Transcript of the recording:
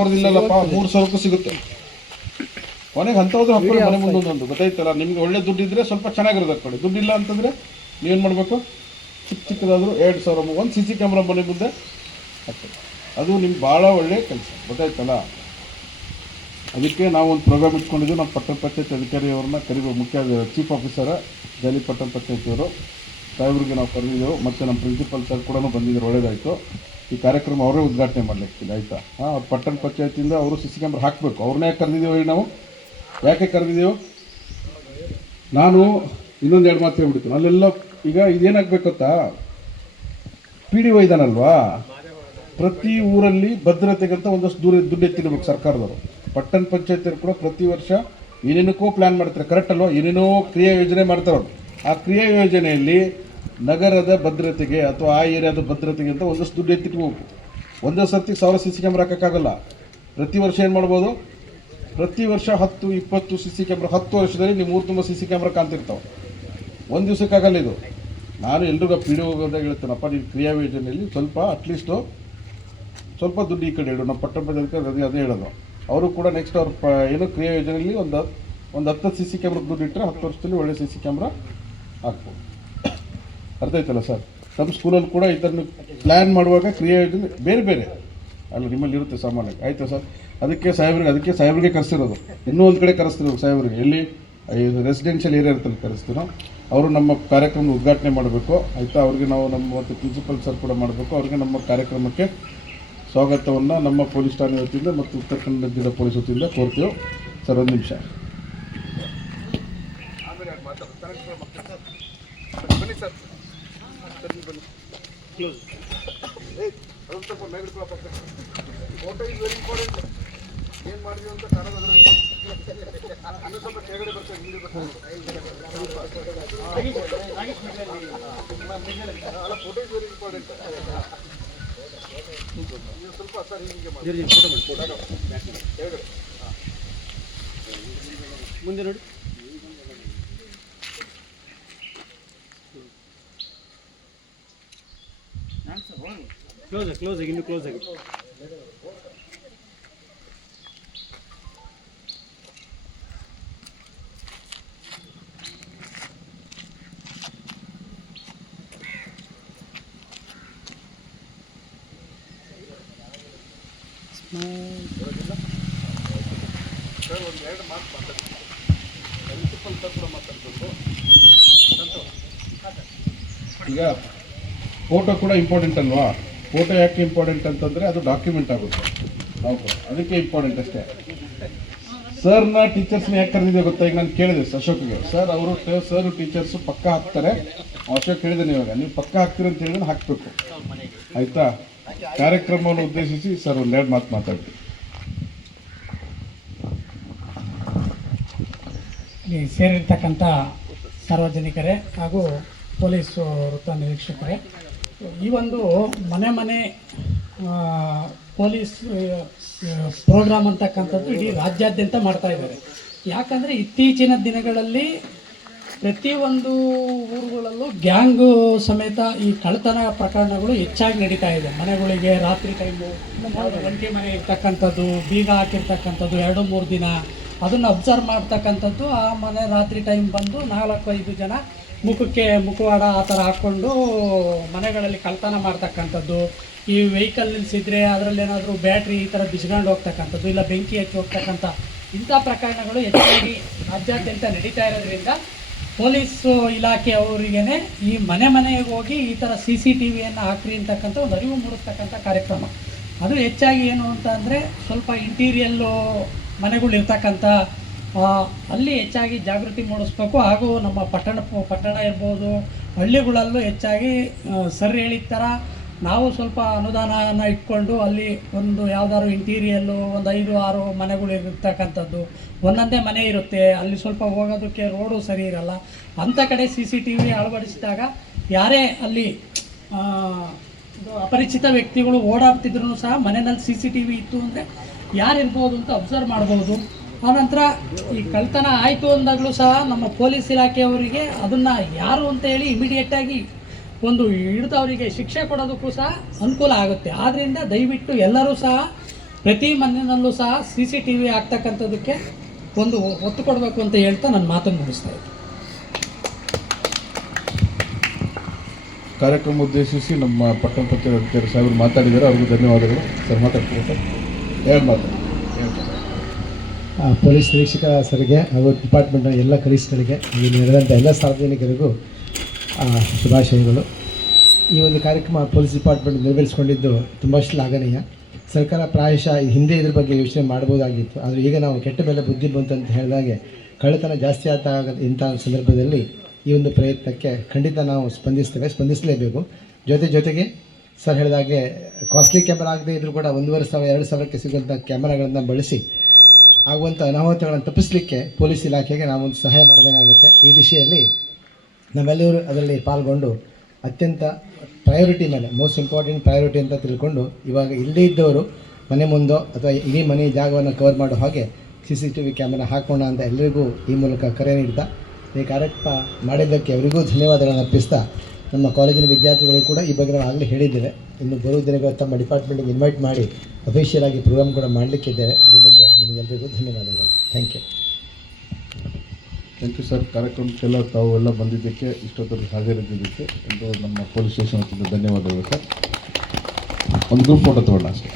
ಕೊಡೋದಿಲ್ಲಲ್ಲಪ್ಪ ಮೂರು ಸಾವಿರಕ್ಕೂ ಸಿಗುತ್ತೆ. ಕೊನೆಗೆ ಅಂಥವ್ರು ಹಾಕೊಳ್ಳಿ ಮನೆ ಮುಂದೊಂದೊಂದು ಗೊತ್ತಾಯ್ತಲ್ಲ? ನಿಮ್ಗೆ ಒಳ್ಳೆ ದುಡ್ಡಿದ್ರೆ ಸ್ವಲ್ಪ ಚೆನ್ನಾಗಿರೋದು ಹಾಕೊಳ್ಳಿ ದುಡ್ಡಿಲ್ಲ ಅಂತಂದರೆ ನೀವೇನು ಮಾಡಬೇಕು? ಚಿಕ್ಕ ಚಿಕ್ಕದಾದರೂ ಎರಡು ಸಾವಿರ ಒಂದು ಸಿ ಸಿ ಕ್ಯಾಮ್ರಾ ಮನೆ ಮುಂದೆ ಅದು ನಿಮ್ಗೆ ಭಾಳ ಒಳ್ಳೆ ಕೆಲಸ ಗೊತ್ತಾಯ್ತಲ್ಲ? ಅದಕ್ಕೆ ನಾವು ಒಂದು ಪ್ರೋಗ್ರಾಮ್ ಇಟ್ಕೊಂಡಿದ್ದೀವಿ. ನಮ್ಮ ಪಟ್ಟಣ ಪಂಚಾಯತ್ ಅಧಿಕಾರಿಯವ್ರನ್ನ ಕರೀಬೋದು ಮುಖ್ಯ ಚೀಫ್ ಆಫೀಸರ ದೆಹಲಿ ಪಟ್ಟಣ ಪಂಚಾಯತಿಯವರು. ಸಾಹೇಬ್ರಿಗೆ ನಾವು ಕರೆದಿದ್ದೆವು. ಮತ್ತು ನಮ್ಮ ಪ್ರಿನ್ಸಿಪಲ್ ಸರ್ ಕೂಡ ಬಂದಿದ್ರು ಒಳ್ಳೇದಾಯಿತು. ಈ ಕಾರ್ಯಕ್ರಮ ಅವರೇ ಉದ್ಘಾಟನೆ ಮಾಡಲಿಕ್ಕಿಲ್ಲ, ಆಯಿತಾ? ಹಾಂ, ಅವ್ರು ಪಟ್ಟಣ ಪಂಚಾಯತಿಯಿಂದ ಅವರು ಸಿ ಸಿ ಕ್ಯಾಮ್ರಾ ಹಾಕಬೇಕು. ಅವ್ರನ್ನೇ ಯಾಕೆ ಕರೆದಿದ್ದೀವಿ ನಾವು? ಯಾಕೆ ಕರೆದಿದ್ದೀವಿ? ನಾನು ಇನ್ನೊಂದು ಎರಡು ಮಾತು ಹೇಳ್ಬಿಡ್ತೀನಿ. ಅಲ್ಲೆಲ್ಲ ಈಗ ಇದೇನಾಗಬೇಕು ಗೊತ್ತಾ ಪಿ ಡಿ ಒ ಇದಾನಲ್ವಾ? ಪ್ರತಿ ಊರಲ್ಲಿ ಭದ್ರತೆಗಂತ ಒಂದಷ್ಟು ದೂರ ದುಡ್ಡು ಎತ್ತಿರ್ಬೇಕು ಸರ್ಕಾರದವರು. ಪಟ್ಟಣ ಪಂಚಾಯತಿಯರು ಕೂಡ ಪ್ರತಿ ವರ್ಷ ಏನೇನಕ್ಕೂ ಪ್ಲ್ಯಾನ್ ಮಾಡ್ತಾರೆ. ಕರೆಕ್ಟ್ ಅಲ್ವಾ? ಏನೇನೋ ಕ್ರಿಯಾ ಯೋಜನೆ ಮಾಡ್ತಾರೆ ಅವರು ಆ ಕ್ರಿಯಾ ಯೋಜನೆಯಲ್ಲಿ ನಗರದ ಭದ್ರತೆಗೆ ಅಥವಾ ಆ ಏರಿಯಾದ ಭದ್ರತೆಗೆ ಅಂತ ಒಂದಷ್ಟು ದುಡ್ಡು ಎತ್ತಿಟ್ಕೋಬೇಕು. ಒಂದೇ ಸರ್ತಿ ಸಾವಿರ ಸಿ ಸಿ ಕ್ಯಾಮ್ರಾ ಹಾಕೋಕ್ಕಾಗಲ್ಲ. ಪ್ರತಿ ವರ್ಷ ಏನು ಮಾಡ್ಬೋದು? ಪ್ರತಿ ವರ್ಷ ಹತ್ತು, ಇಪ್ಪತ್ತು ಸಿ ಸಿ ಕ್ಯಾಮ್ರಾ, ಹತ್ತು ವರ್ಷದಲ್ಲಿ ನಿಮ್ಮ ಊರು ತುಂಬ ಸಿ ಸಿ ಕ್ಯಾಮ್ರಾ ಕಾಣ್ತಿರ್ತಾವೆ. ಒಂದು ದಿವಸಕ್ಕಾಗಲ್ಲ ಇದು. ನಾನು ಎಲ್ರಿಗೂ ಪಿ ಡಿ ಹೋಗೋದಾಗ ಹೇಳ್ತೇನಪ್ಪ ನೀವು ಕ್ರಿಯಾ ಯೋಜನೆಯಲ್ಲಿ ಸ್ವಲ್ಪ ಅಟ್ಲೀಸ್ಟು ಸ್ವಲ್ಪ ದುಡ್ಡು ಈ ಕಡೆ ಇಡು. ನಮ್ಮ ಪಟ್ಟ ಪಂಚಾಯತ್ಗೆ ಅದೇ ಅದೇ ಹೇಳೋದು. ಅವರು ಕೂಡ ನೆಕ್ಸ್ಟ್ ಅವ್ರ ಪ ಏನು ಕ್ರಿಯಾ ಯೋಜನೆಯಲ್ಲಿ ಒಂದು ಒಂದು ಹತ್ತು ಸಿ ಸಿ ಕ್ಯಾಮ್ರಾ ದುಡ್ಡು ಇಟ್ಟರೆ ಹತ್ತು ವರ್ಷದಲ್ಲಿ ಒಳ್ಳೆ ಸಿ ಸಿ ಕ್ಯಾಮ್ರಾ ಹಾಕ್ಬೋದು. ಅರ್ಥ ಆಯ್ತಲ್ಲ ಸರ್? ನಮ್ಮ ಸ್ಕೂಲಲ್ಲಿ ಕೂಡ ಇದನ್ನು ಪ್ಲ್ಯಾನ್ ಮಾಡುವಾಗ ಕ್ರಿಯಾ ಇದನ್ನು ಬೇರೆ ಬೇರೆ. ಅಲ್ಲ, ನಿಮ್ಮಲ್ಲಿ ಇರುತ್ತೆ ಸಾಮಾನ್ಯವಾಗಿ ಆಯಿತಾ ಸರ್? ಅದಕ್ಕೆ ಸಾಹೇಬ್ರಿಗೆ ಅದಕ್ಕೆ ಸಾಹೇಬ್ರಿಗೆ ಕರೆಸಿರೋದು ಇನ್ನೂ ಒಂದು ಕಡೆ ಕರೆಸ್ತೀವಿ ಸಾಹೇಬ್ರಿಗೆ. ಎಲ್ಲಿ? ರೆಸಿಡೆನ್ಷಿಯಲ್ ಏರಿಯಾ ಇರ್ತಲ್ಲಿ ಕರೆಸ್ತೀವಿ ನಾವು ಅವರು ನಮ್ಮ ಕಾರ್ಯಕ್ರಮ ಉದ್ಘಾಟನೆ ಮಾಡಬೇಕು. ಆಯಿತಾ? ಅವ್ರಿಗೆ ನಾವು ನಮ್ಮ ಮತ್ತು ಪ್ರಿನ್ಸಿಪಲ್ ಸರ್ ಕೂಡ ಮಾಡಬೇಕು. ಅವ್ರಿಗೆ ನಮ್ಮ ಕಾರ್ಯಕ್ರಮಕ್ಕೆ ಸ್ವಾಗತವನ್ನು ನಮ್ಮ ಪೊಲೀಸ್ ಠಾಣೆ ವತಿಯಿಂದ ಮತ್ತು ಉತ್ತರ ಕನ್ನಡ ಜಿಲ್ಲಾ ಪೊಲೀಸ್ ವತಿಯಿಂದ ಕೋರ್ತೀವಿ. ಸರ್, ಒಂದು ನಿಮಿಷ. ಫೋಟೋ ಇಸ್ ವೆರಿ ಇಂಪಾರ್ಟೆಂಟ್ ಏನು ಮಾಡಿದ್ವಿ ಅಂತ ಕಾರಣ ಅದರಲ್ಲಿ ಸ್ವಲ್ಪ ಕೆಳಗಡೆ ಬರ್ತದೆ ಹಿಂದೆ ಅಲ್ಲ ಫೋಟೋ ಇಸ್ ವೆರಿ ಇಂಪಾರ್ಟೆಂಟ್ ಸ್ವಲ್ಪ ಸರ್ ಹೀಗೆ ಮಾಡಿ ಫೋಟೋ ಕೆಳಗಡೆ ಮುಂದೆ ನೋಡಿ. ಕ್ಲೋಸ್ ಆಗಿ ಕ್ಲೋಸ್ ಆಗಿ ಇನ್ನು ಕ್ಲೋಸ್ ಆಗಿ ಸರ್ ಒಂದು ಎರಡು ಮಾತು ಮಾತಾಡ್ತೀನಿ ಪ್ರಿನ್ಸಿಪಲ್ ಸರ್ ಕೂಡ ಮಾತಾಡಬೇಕು ಈಗ ಫೋಟೋ ಕೂಡ ಇಂಪಾರ್ಟೆಂಟ್ ಅಲ್ವಾ? ಫೋಟೋ ಯಾಕೆ ಇಂಪಾರ್ಟೆಂಟ್ ಅಂತಂದರೆ ಅದು ಡಾಕ್ಯುಮೆಂಟ್ ಆಗುತ್ತೆ. ಹೌದು ಅದಕ್ಕೆ ಇಂಪಾರ್ಟೆಂಟ್ ಅಷ್ಟೇ. ಸರ್ನ ಟೀಚರ್ಸ್ನ ಯಾಕೆ ಕರೆದಿದೆ ಗೊತ್ತಾ? ಈಗ ನಾನು ಕೇಳಿದೆ ಅಶೋಕ್ಗೆ. ಸರ್ ಅವರು ಸರ್ ಟೀಚರ್ಸು ಪಕ್ಕ ಹಾಕ್ತಾರೆ. ಅಶೋಕ್ ಹೇಳಿದಾನೆ ಇವಾಗ. ನೀವು ಪಕ್ಕ ಹಾಕ್ತೀರಿ ಅಂತ ಹೇಳಿದ್ರೆ ಹಾಕಬೇಕು. ಆಯಿತಾ? ಕಾರ್ಯಕ್ರಮವನ್ನು ಉದ್ದೇಶಿಸಿ ಸರ್ ಒಂದೆರಡು ಮಾತು ಮಾತಾಡ್ತೀವಿ ಸೇರಿರ್ತಕ್ಕಂಥ ಸಾರ್ವಜನಿಕರೇ ಹಾಗೂ ಪೊಲೀಸ್ ವೃತ್ತ ನಿರೀಕ್ಷಕರೇ ಈ ಒಂದು ಮನೆ ಮನೆ ಪೊಲೀಸ್ ಪ್ರೋಗ್ರಾಮ್ ಅಂತಕ್ಕಂಥದ್ದು ಇಡೀ ರಾಜ್ಯಾದ್ಯಂತ ಮಾಡ್ತಾ ಇದ್ದಾರೆ. ಯಾಕಂದರೆ ಇತ್ತೀಚಿನ ದಿನಗಳಲ್ಲಿ ಪ್ರತಿಯೊಂದು ಊರುಗಳಲ್ಲೂ ಗ್ಯಾಂಗು ಸಮೇತ ಈ ಕಳ್ಳತನ ಪ್ರಕರಣಗಳು ಹೆಚ್ಚಾಗಿ ನಡೀತಾ ಇದೆ. ಮನೆಗಳಿಗೆ ರಾತ್ರಿ ಟೈಮು ಒಂಟಿ ಮನೆ ಇರ್ತಕ್ಕಂಥದ್ದು, ಬೀಗ ಹಾಕಿರ್ತಕ್ಕಂಥದ್ದು ಎರಡು, ಮೂರು ದಿನ. ಅದನ್ನು ಅಬ್ಸರ್ವ್ ಮಾಡ್ತಕ್ಕಂಥದ್ದು ಆ ಮನೆ ರಾತ್ರಿ ಟೈಮ್ ಬಂದು ನಾಲ್ಕು, ಐದು ಜನ ಮುಖಕ್ಕೆ ಮುಖವಾಡ ಆ ಥರ ಹಾಕ್ಕೊಂಡು ಮನೆಗಳಲ್ಲಿ ಕಳ್ತನ ಮಾಡ್ತಕ್ಕಂಥದ್ದು ಈ ವೆಹಿಕಲ್ ನಿಲ್ಲಿಸಿದ್ರೆ ಅದರಲ್ಲಿ ಏನಾದರೂ ಬ್ಯಾಟ್ರಿ ಈ ಥರ ಬಿಸ್ಕೊಂಡು ಹೋಗ್ತಕ್ಕಂಥದ್ದು ಇಲ್ಲ ಬೆಂಕಿ ಹಚ್ಚಿ ಹೋಗ್ತಕ್ಕಂಥ ಇಂಥ ಪ್ರಕರಣಗಳು ಹೆಚ್ಚಾಗಿ ರಾಜ್ಯಾದ್ಯಂತ ನಡೀತಾ ಇರೋದ್ರಿಂದ ಪೊಲೀಸು ಇಲಾಖೆಯವರಿಗೇ ಈ ಮನೆ ಮನೆಗೆ ಹೋಗಿ ಈ ಥರ ಸಿ ಸಿ ಟಿ ವಿಯನ್ನು ಹಾಕ್ರಿ ಅಂತಕ್ಕಂಥ ಒಂದು ಅರಿವು ಮೂಡಿಸ್ತಕ್ಕಂಥ ಕಾರ್ಯಕ್ರಮ. ಅದು ಹೆಚ್ಚಾಗಿ ಏನು ಅಂತ ಅಂದರೆ ಸ್ವಲ್ಪ ಇಂಟೀರಿಯಲ್ಲು ಮನೆಗಳು ಇರ್ತಕ್ಕಂಥ ಆ, ಅಲ್ಲಿ ಹೆಚ್ಚಾಗಿ ಜಾಗೃತಿ ಮೂಡಿಸ್ಬೇಕು. ಹಾಗೂ ನಮ್ಮ ಪಟ್ಟಣ ಪಟ್ಟಣ ಇರ್ಬೋದು, ಹಳ್ಳಿಗಳಲ್ಲೂ ಹೆಚ್ಚಾಗಿ ಸರ್ ಹೇಳಿದ ಥರ ನಾವು ಸ್ವಲ್ಪ ಅನುದಾನನ ಇಟ್ಕೊಂಡು ಅಲ್ಲಿ ಒಂದು ಯಾವ್ದಾದ್ರು ಇಂಟೀರಿಯಲ್ಲು, ಒಂದು ಐದು, ಆರು ಮನೆಗಳು ಇರ್ತಕ್ಕಂಥದ್ದು. ಒಂದೊಂದೇ ಮನೆ ಇರುತ್ತೆ. ಅಲ್ಲಿ ಸ್ವಲ್ಪ ಹೋಗೋದಕ್ಕೆ ರೋಡು ಸರಿ ಇರಲ್ಲ. ಅಂಥ ಕಡೆ ಸಿ ಸಿ ಟಿ ವಿ ಅಳವಡಿಸಿದಾಗ ಯಾರೇ ಅಲ್ಲಿ ಅಪರಿಚಿತ ವ್ಯಕ್ತಿಗಳು ಓಡಾಡ್ತಿದ್ರು ಸಹ ಮನೆಯಲ್ಲಿ ಸಿ ಸಿ ಟಿ ವಿ ಇತ್ತು ಅಂದರೆ ಯಾರಿರ್ಬೋದು ಅಂತ ಅಬ್ಸರ್ವ್ ಮಾಡ್ಬೋದು. ಆನಂತರ ಈ ಕಳ್ತನ ಆಯಿತು ಅಂದಾಗಲೂ ಸಹ ನಮ್ಮ ಪೊಲೀಸ್ ಇಲಾಖೆಯವರಿಗೆ ಅದನ್ನು ಯಾರು ಅಂತ ಹೇಳಿ ಇಮಿಡಿಯೇಟಾಗಿ ಒಂದು ಹಿಡಿದು ಅವರಿಗೆ ಶಿಕ್ಷೆ ಕೊಡೋದಕ್ಕೂ ಸಹ ಅನುಕೂಲ ಆಗುತ್ತೆ. ಆದ್ದರಿಂದ ದಯವಿಟ್ಟು ಎಲ್ಲರೂ ಸಹ ಪ್ರತಿ ಮನೆಯಲ್ಲೂ ಸಹ ಸಿ ಸಿ ಟಿ ವಿ ಆಗ್ತಕ್ಕಂಥದ್ದಕ್ಕೆ ಒಂದು ಒತ್ತು ಕೊಡಬೇಕು ಅಂತ ಹೇಳ್ತಾ ನನ್ನ ಮಾತನ್ನು ಮುಗಿಸ್ತಾ ಇದ್ದೀನಿ. ಕಾರ್ಯಕ್ರಮ ಉದ್ದೇಶಿಸಿ ನಮ್ಮ ಪಟ್ಟಣ ಪಂಚಾಯತ್ ಅಧಿಕಾರಿ ಸಾಹೇಬರು ಮಾತಾಡಿದ್ದಾರೆ. ಅವ್ರಿಗೂ ಧನ್ಯವಾದಗಳು. ಸರ್ ಮಾತಾಡ್ತೀವಿ ಸರ್? ಏನು ಪೊಲೀಸ್ ನಿರೀಕ್ಷಕ ಸರ್ಗೆ ಹಾಗೂ ಡಿಪಾರ್ಟ್ಮೆಂಟ್ನ ಎಲ್ಲ ಕಲೀಸ್ಗಳಿಗೆ ಇಲ್ಲಿ ನಡೆದಂಥ ಎಲ್ಲ ಸಾರ್ವಜನಿಕರಿಗೂ ಶುಭಾಶಯಗಳು. ಈ ಒಂದು ಕಾರ್ಯಕ್ರಮ ಪೊಲೀಸ್ ಡಿಪಾರ್ಟ್ಮೆಂಟ್ ನೆರವೇರಿಸಿಕೊಂಡಿದ್ದು ತುಂಬ ಶ್ಲಾಘನೀಯ. ಸರ್ಕಾರ ಪ್ರಾಯಶಃ ಹಿಂದೆ ಇದ್ರ ಬಗ್ಗೆ ಯೋಚನೆ ಮಾಡ್ಬೋದಾಗಿತ್ತು ಆದರೆ ಈಗ ನಾವು ಕೆಟ್ಟ ಮೇಲೆ ಬುದ್ಧಿ ಬಂತು ಅಂತ ಹೇಳಿದಾಗೆ ಕಳ್ಳತನ ಜಾಸ್ತಿ ಆತ ಇಂಥ ಸಂದರ್ಭದಲ್ಲಿ ಈ ಒಂದು ಪ್ರಯತ್ನಕ್ಕೆ ಖಂಡಿತ ನಾವು ಸ್ಪಂದಿಸ್ತೇವೆ, ಸ್ಪಂದಿಸಲೇಬೇಕು. ಜೊತೆ ಜೊತೆಗೆ ಸರ್ ಹೇಳಿದಾಗೆ ಕಾಸ್ಟ್ಲಿ ಕ್ಯಾಮರಾ ಆಗದೇ ಇದ್ರೂ ಕೂಡ ಒಂದೂವರೆ ಸಾವಿರ, ಎರಡು ಸಾವಿರಕ್ಕೆ ಸಿಗುವಂಥ ಕ್ಯಾಮರಾಗಳನ್ನು ಬಳಸಿ ಆಗುವಂಥ ಅನಾಹುತಗಳನ್ನು ತಪ್ಪಿಸಲಿಕ್ಕೆ ಪೊಲೀಸ್ ಇಲಾಖೆಗೆ ನಾವೊಂದು ಸಹಾಯ ಮಾಡಬೇಕಾಗುತ್ತೆ ಈ ದಿಶೆಯಲ್ಲಿ ನಾವೆಲ್ಲರೂ ಅದರಲ್ಲಿ ಪಾಲ್ಗೊಂಡು ಅತ್ಯಂತ ಪ್ರಯಾರಿಟಿ ಮೇಲೆ ಮೋಸ್ಟ್ ಇಂಪಾರ್ಟೆಂಟ್ ಪ್ರಯಾರಿಟಿ ಅಂತ ತಿಳ್ಕೊಂಡು ಇವಾಗ ಇಲ್ಲದೇ ಇದ್ದವರು ಮನೆ ಮುಂದೋ ಅಥವಾ ಇಡೀ ಮನೆ ಜಾಗವನ್ನು ಕವರ್ ಮಾಡೋ ಹಾಗೆ C C T V camera ಹಾಕೋಣ ಅಂತ ಎಲ್ಲರಿಗೂ ಈ ಮೂಲಕ ಕರೆ ನೀಡ್ತಾ, ಈ ಕಾರ್ಯಕ್ರಮ ಮಾಡಿದ್ದಕ್ಕೆ ಅವರಿಗೂ ಧನ್ಯವಾದಗಳನ್ನು ಅರ್ಪಿಸ್ತಾ ನಮ್ಮ ಕಾಲೇಜಿನ ವಿದ್ಯಾರ್ಥಿಗಳು ಕೂಡ ಈ ಬಗ್ಗೆ ನಾವು ಆಗಲೇ ಹೇಳಿದ್ದೇವೆ. ಇನ್ನು ಬರುವ ದಿನಗಳ ತಮ್ಮ ಡಿಪಾರ್ಟ್ಮೆಂಟಿಗೆ ಇನ್ವೈಟ್ ಮಾಡಿ ಅಫಿಷಿಯಲ್ ಆಗಿ ಪ್ರೋಗ್ರಾಮ್ ಕೂಡ ಮಾಡಲಿಕ್ಕಿದ್ದೇವೆ ಇದ್ರ ಬಗ್ಗೆ ನಿಮಗೆಲ್ಲರಿಗೂ ಧನ್ಯವಾದಗಳು. Thank you thank you sir ಕಾರ್ಯಕ್ರಮಕ್ಕೆಲ್ಲ ತಾವು ಎಲ್ಲ ಬಂದಿದ್ದಕ್ಕೆ ಇಷ್ಟೊತ್ತಲ್ಲಿ ಹಾಜರಿದ್ದಕ್ಕೆ ಎಂದು ನಮ್ಮ ಪೊಲೀಸ್ ಸ್ಟೇಷನ್ ಧನ್ಯವಾದಗಳು ಸರ್ ಒಂದು ಗ್ರೂಪ್ ಫೋಟೋ ತೊಗೊಳ್ಳೋಣ ಅಷ್ಟೇ.